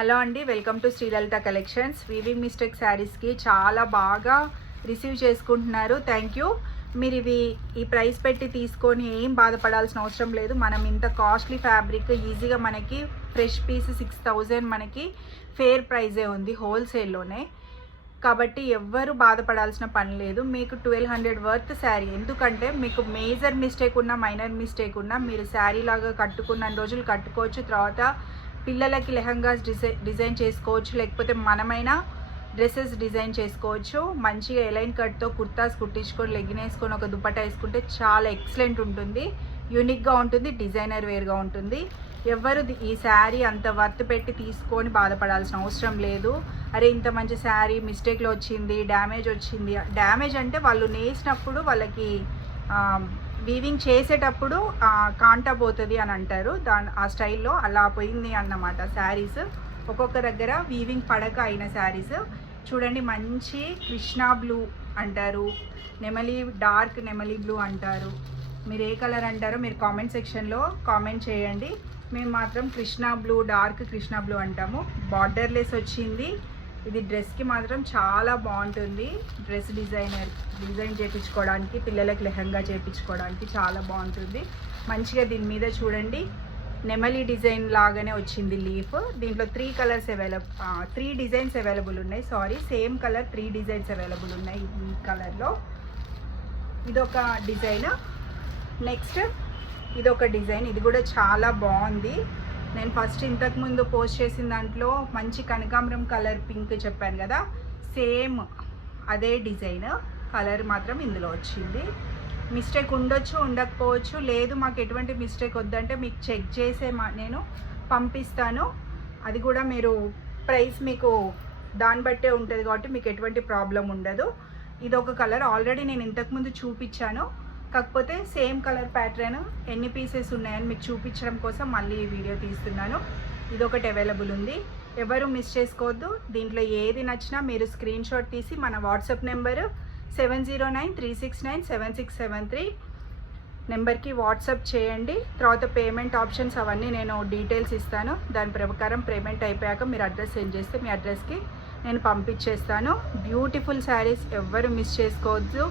Hello అండి, welcome to Sri Lalitha collections. Weaving mistake శారీస్కి చాలా బాగా రిసీవ్ చేసుకుంటున్నారు. Thank you. మీరు ఈ ప్రైస్ పెట్టి తీసుకొని ఏం బాధపడాల్సిన అవసరం లేదు. మనం ఇంత కాస్ట్లీ ఫ్యాబ్రిక్ ఈజీగా మనకి ఫ్రెష్ పీస్ 6000 మనకి ఫేర్ ప్రైజే ఉంది హోల్సేల్లోనే. కాబట్టి ఎవ్వరు బాధపడాల్సిన పని లేదు. మీకు 1200 వర్త్ శారీ. ఎందుకంటే మీకు మేజర్ మిస్టేక్ ఉన్నా మైనర్ మిస్టేక్ ఉన్నా మీరు శారీ లాగా కట్టుకున్న రోజులు కట్టుకోవచ్చు. తర్వాత పిల్లలకి లెహంగాస్ డిజైన్ చేసుకోవచ్చు, లేకపోతే మనమైనా డ్రెస్సెస్ డిజైన్ చేసుకోవచ్చు. మంచిగా ఎలైన్ కట్తో కుర్తాస్ కుట్టించుకొని లెగ్గిన్ వేసుకొని ఒక దుపట్టా వేసుకుంటే చాలా ఎక్సలెంట్ ఉంటుంది, యూనిక్గా ఉంటుంది, డిజైనర్ వేర్గా ఉంటుంది. ఎవ్వరు ఈ శారీ అంత వర్త్ పెట్టి తీసుకొని బాధపడాల్సిన అవసరం లేదు. అరే ఇంత మంచి శారీ మిస్టేక్లో వచ్చింది, డ్యామేజ్ వచ్చింది. డ్యామేజ్ అంటే వాళ్ళు నేసినప్పుడు వాళ్ళకి వీవింగ్ చేసేటప్పుడు కాంటా పోతుంది అని అంటారు. ఆ స్టైల్లో అలా పోయింది అన్నమాట శారీస్. ఒక్కొక్క దగ్గర వీవింగ్ పడక అయిన శారీస్ చూడండి. మంచి కృష్ణా బ్లూ అంటారు, డార్క్ నెమలి బ్లూ అంటారు. మీరు ఏ కలర్ అంటారో మీరు కామెంట్ సెక్షన్లో కామెంట్ చేయండి. మేము మాత్రం Krishna blue, dark Krishna blue అంటాము. బార్డర్లెస్ వచ్చింది. ఇది డ్రెస్కి మాత్రం చాలా బాగుంటుంది. డ్రెస్ డిజైన్ చేయించుకోవడానికి, పిల్లలకి లెహంగా చేయించుకోవడానికి చాలా బాగుంటుంది. మంచిగా దీని మీద చూడండి నెమలి డిజైన్ లాగానే వచ్చింది లీఫ్. దీంట్లో 3 డిజైన్స్ అవైలబుల్ ఉన్నాయి. సేమ్ కలర్ 3 డిజైన్స్ అవైలబుల్ ఉన్నాయి ఈ కలర్లో. ఇదొక డిజైన్. నెక్స్ట్ ఇదొక డిజైన్. ఇది కూడా చాలా బాగుంది. నేను ఫస్ట్ ఇంతకుముందు పోస్ట్ చేసిన దాంట్లో మంచి కనకాంబరం కలర్ పింక్ చెప్పాను కదా, సేమ్ అదే డిజైన్. కలర్ మాత్రం ఇందులో వచ్చింది. మిస్టేక్ ఉండొచ్చు, ఉండకపోవచ్చు. లేదు మాకు ఎటువంటి మిస్టేక్ వద్దంటే మీకు చెక్ చేసే నేను పంపిస్తాను. అది కూడా మీరు ప్రైస్ మీకు దాన్ని బట్టే ఉంటుంది కాబట్టి మీకు ఎటువంటి ప్రాబ్లం ఉండదు. ఇదొక కలర్ ఆల్రెడీ నేను ఇంతకుముందు చూపించాను. కాకపోతే సేమ్ కలర్ ప్యాటర్న్ ఎన్ని పీసెస్ ఉన్నాయని మీకు చూపించడం కోసం మళ్ళీ ఈ వీడియో తీస్తున్నాను. ఇదొకటి అవైలబుల్ ఉంది. ఎవరు మిస్ చేసుకోవద్దు. దీంట్లో ఏది నచ్చినా మీరు స్క్రీన్ షాట్ తీసి మన వాట్సాప్ నెంబరు 7093697673 నెంబర్కి వాట్సాప్ చేయండి. తర్వాత పేమెంట్ ఆప్షన్స్ అవన్నీ నేను డీటెయిల్స్ ఇస్తాను. దాని ప్రకారం పేమెంట్ అయిపోయాక మీరు అడ్రస్ సెండ్ చేస్తే మీ అడ్రస్కి నేను పంపించేస్తాను. బ్యూటిఫుల్ శారీస్ ఎవ్వరు మిస్ చేసుకోవద్దు.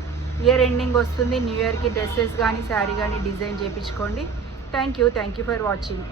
ఇయర్ ఎండింగ్ వస్తుంది. న్యూ ఇయర్కి డ్రెస్సెస్ కానీ శారీ కానీ డిజైన్ చేయించుకోండి. Thank you for watching.